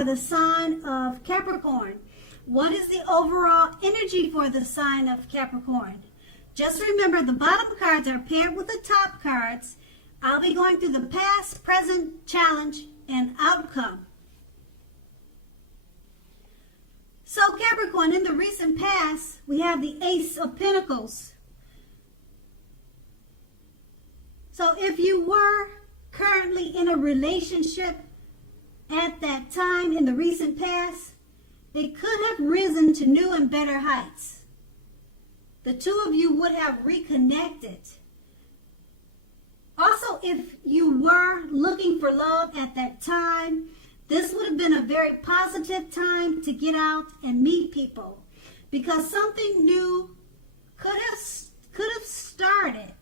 for the sign of Capricorn. What is the overall energy for the sign of Capricorn? Just remember, the bottom cards are paired with the top cards. I'll be going through the past, present, challenge, and outcome. So Capricorn, in the recent past, we have the Ace of Pentacles. So if you were currently in a relationship at that time in the recent past, it could have risen to new and better heights. The two of you would have reconnected. Also, if you were looking for love at that time, this would have been a very positive time to get out and meet people, because something new could have started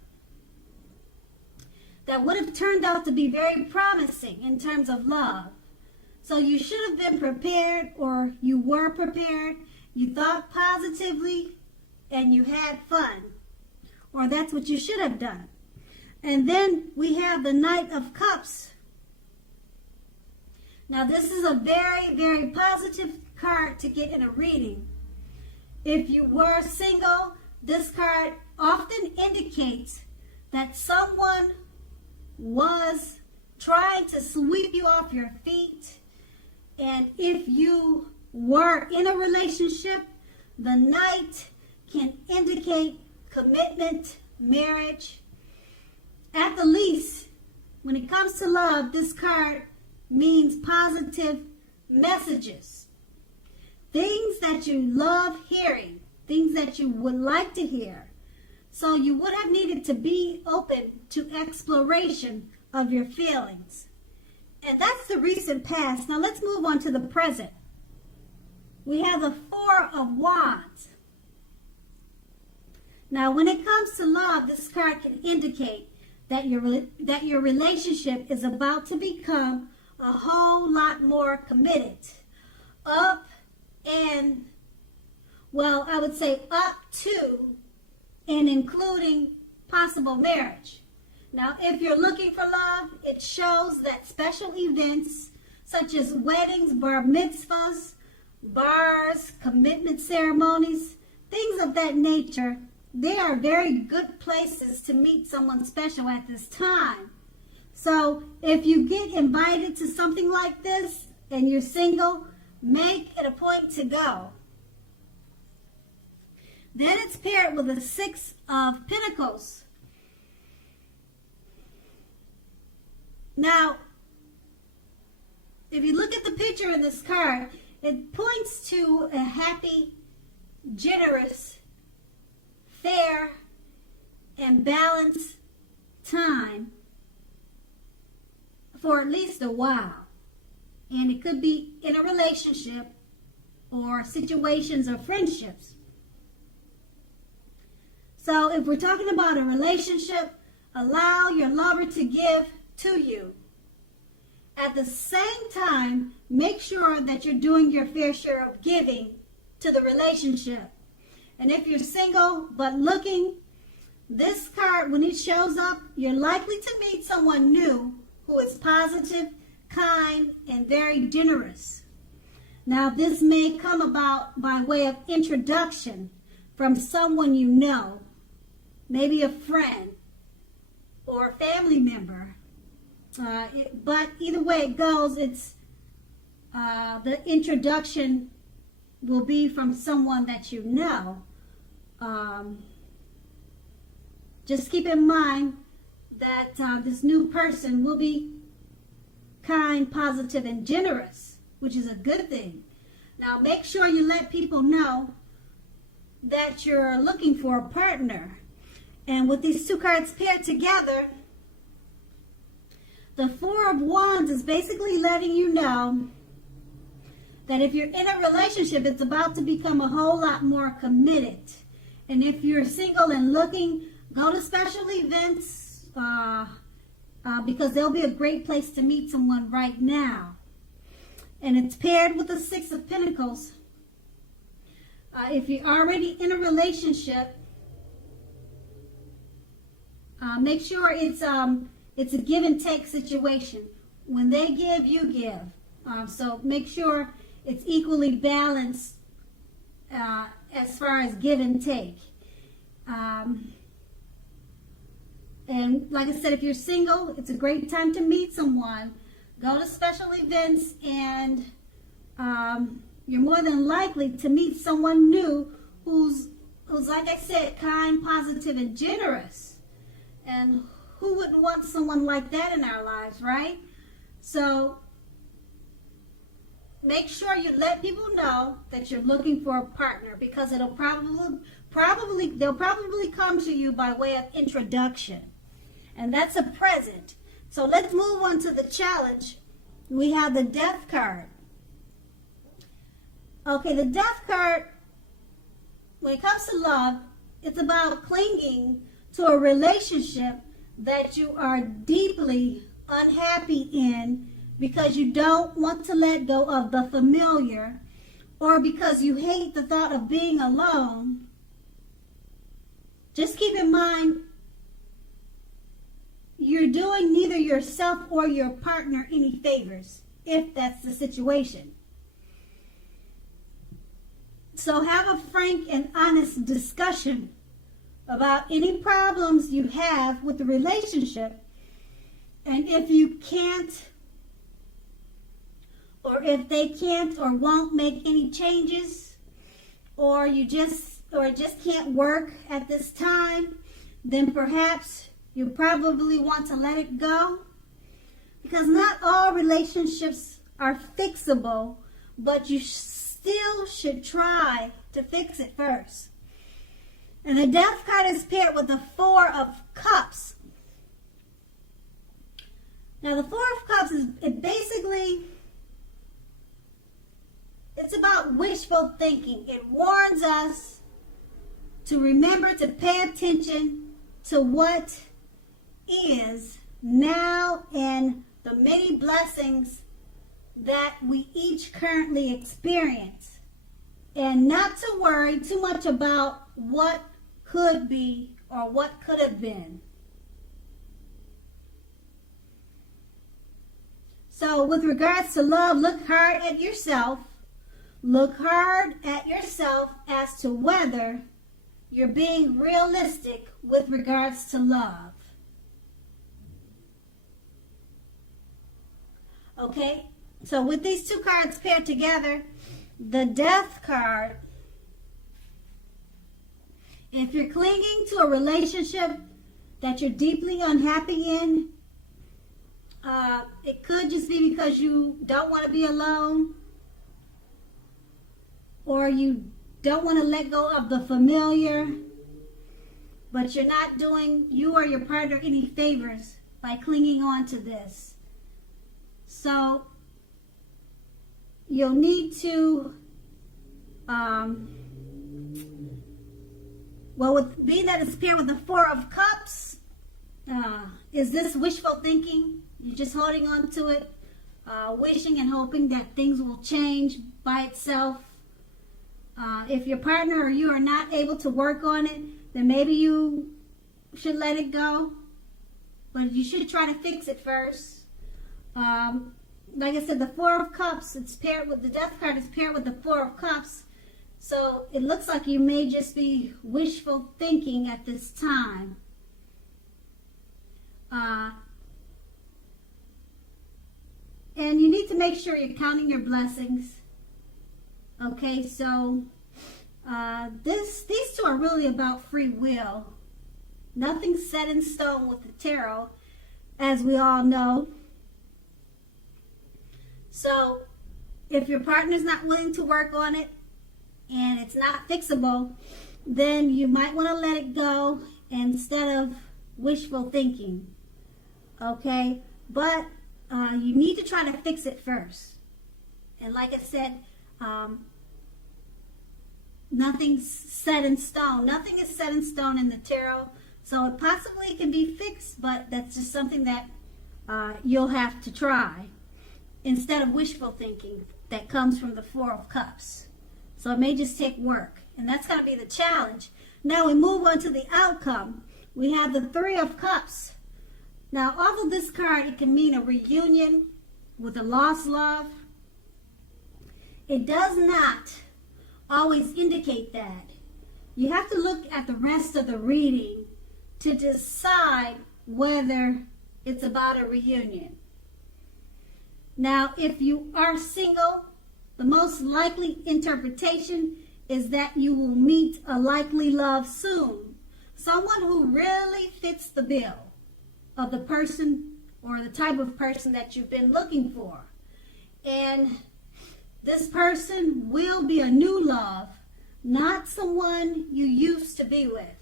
that would have turned out to be very promising in terms of love. So you should have been prepared, or you were prepared. You thought positively and you had fun, or that's what you should have done. And then we have the Knight of Cups. Now this is a very, very positive card to get in a reading. If you were single, this card often indicates that someone was trying to sweep you off your feet. And if you were in a relationship, the Knight can indicate commitment, marriage. At the least, when it comes to love, this card means positive messages. Things that you love hearing, things that you would like to hear. So you would have needed to be open to exploration of your feelings. And that's the recent past. Now let's move on to the present. We have the Four of Wands. Now when it comes to love, this card can indicate that your relationship is about to become a whole lot more committed. Up to and including possible marriage. Now, if you're looking for love, it shows that special events such as weddings, bar mitzvahs, bars, commitment ceremonies, things of that nature, they are very good places to meet someone special at this time. So if you get invited to something like this and you're single, make it a point to go. Then it's paired with the Six of Pentacles. Now, if you look at the picture in this card, it points to a happy, generous, fair, and balanced time for at least a while. And it could be in a relationship or situations or friendships. So if we're talking about a relationship, allow your lover to give to you. At the same time, make sure that you're doing your fair share of giving to the relationship. And if you're single but looking, this card, when it shows up, you're likely to meet someone new who is positive, kind, and very generous. Now, this may come about by way of introduction from someone you know, maybe a friend or a family member. But either way it goes, it's the introduction will be from someone that you know. Just keep in mind that this new person will be kind, positive, and generous, which is a good thing. Now make sure you let people know that you're looking for a partner. And with these two cards paired together, the Four of Wands is basically letting you know that if you're in a relationship, it's about to become a whole lot more committed. And if you're single and looking, go to special events because they'll be a great place to meet someone right now. And it's paired with the Six of Pentacles. If you're already in a relationship, make sure it's a give and take situation. When they give, you give. So make sure it's equally balanced as far as give and take. And like I said, if you're single, it's a great time to meet someone. Go to special events, and you're more than likely to meet someone new who's like I said, kind, positive, and generous. And who wouldn't want someone like that in our lives, right? So make sure you let people know that you're looking for a partner, because they'll probably come to you by way of introduction. And that's a present. So let's move on to the challenge. We have the Death card. Okay, the Death card, when it comes to love, it's about clinging to a relationship that you are deeply unhappy in because you don't want to let go of the familiar, or because you hate the thought of being alone. Just keep in mind, you're doing neither yourself or your partner any favors, if that's the situation. So have a frank and honest discussion about any problems you have with the relationship. And if you can't, or if they can't or won't make any changes, or it just can't work at this time, then perhaps you probably want to let it go. Because not all relationships are fixable, but you still should try to fix it first. And the Death card is paired with the Four of Cups. Now the Four of Cups it's about wishful thinking. It warns us to remember to pay attention to what is now and the many blessings that we each currently experience, and not to worry too much about what could be or what could have been. So with regards to love, look hard at yourself. Look hard at yourself as to whether you're being realistic with regards to love. Okay, so with these two cards paired together, the Death card, if you're clinging to a relationship that you're deeply unhappy in, it could just be because you don't want to be alone, or you don't want to let go of the familiar, but you're not doing you or your partner any favors by clinging on to this. So you'll need to, with being that it's paired with the Four of Cups, is this wishful thinking? You're just holding on to it, wishing and hoping that things will change by itself. If your partner or you are not able to work on it, then maybe you should let it go. But you should try to fix it first. Like I said, the Four of Cups, it's paired with the Death card, is paired with the Four of Cups. So it looks like you may just be wishful thinking at this time. And you need to make sure you're counting your blessings. Okay, so these two are really about free will. Nothing's set in stone with the tarot, as we all know. So if your partner's not willing to work on it and it's not fixable, then you might want to let it go instead of wishful thinking. Okay, but you need to try to fix it first. And like I said, nothing's set in stone. Nothing is set in stone in the tarot. So it possibly can be fixed, but that's just something that you'll have to try instead of wishful thinking that comes from the Four of Cups. So it may just take work, and that's going to be the challenge. Now we move on to the outcome. We have the Three of Cups. Now, off of this card, it can mean a reunion with a lost love, it does not always indicate that. You have to look at the rest of the reading to decide whether it's about a reunion. Now, if you are single, the most likely interpretation is that you will meet a likely love soon. Someone who really fits the bill of the person or the type of person that you've been looking for. And this person will be a new love, not someone you used to be with.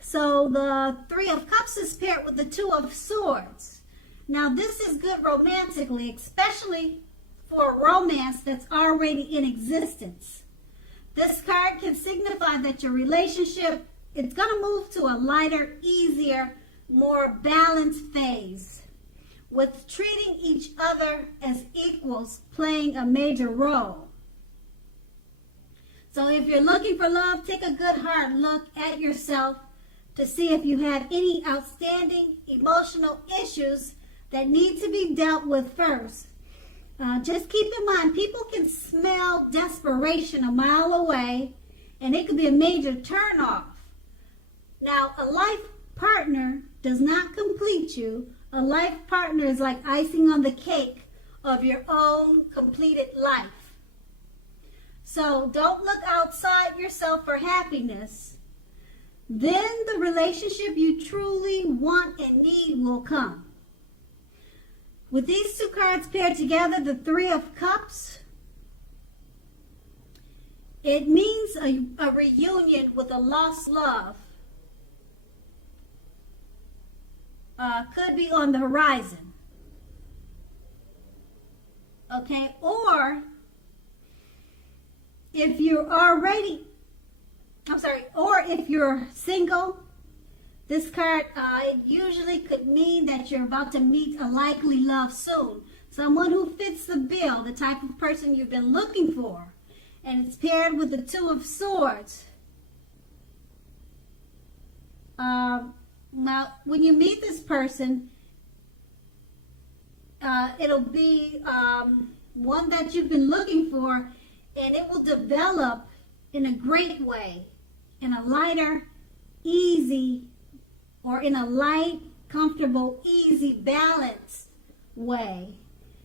So the Three of Cups is paired with the Two of Swords. Now this is good romantically, especially for a romance that's already in existence. This card can signify that your relationship is going to move to a lighter, easier, more balanced phase, with treating each other as equals playing a major role. So if you're looking for love, take a good hard look at yourself to see if you have any outstanding emotional issues that need to be dealt with first. Just keep in mind, people can smell desperation a mile away, and it could be a major turnoff. Now, a life partner does not complete you. A life partner is like icing on the cake of your own completed life. So don't look outside yourself for happiness. Then the relationship you truly want and need will come. With these two cards paired together, the Three of Cups, it means a reunion with a lost love. Could be on the horizon. Okay, or if you're if you're single, this card usually could mean that you're about to meet a likely love soon. Someone who fits the bill, the type of person you've been looking for. And it's paired with the Two of Swords. Now, when you meet this person, it'll be one that you've been looking for, and it will develop in a great way, in a lighter, easy, or in a light, comfortable, easy, balanced way.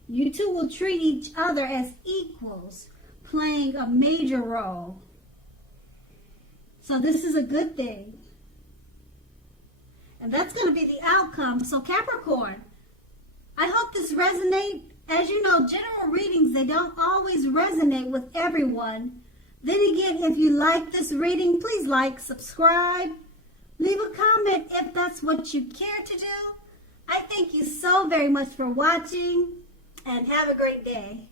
You two will treat each other as equals, playing a major role. So this is a good thing. And that's going to be the outcome. So Capricorn, I hope this resonates. As you know, general readings, they don't always resonate with everyone. Then again, if you like this reading, please like, subscribe, leave a comment if that's what you care to do. I thank you so very much for watching, and have a great day.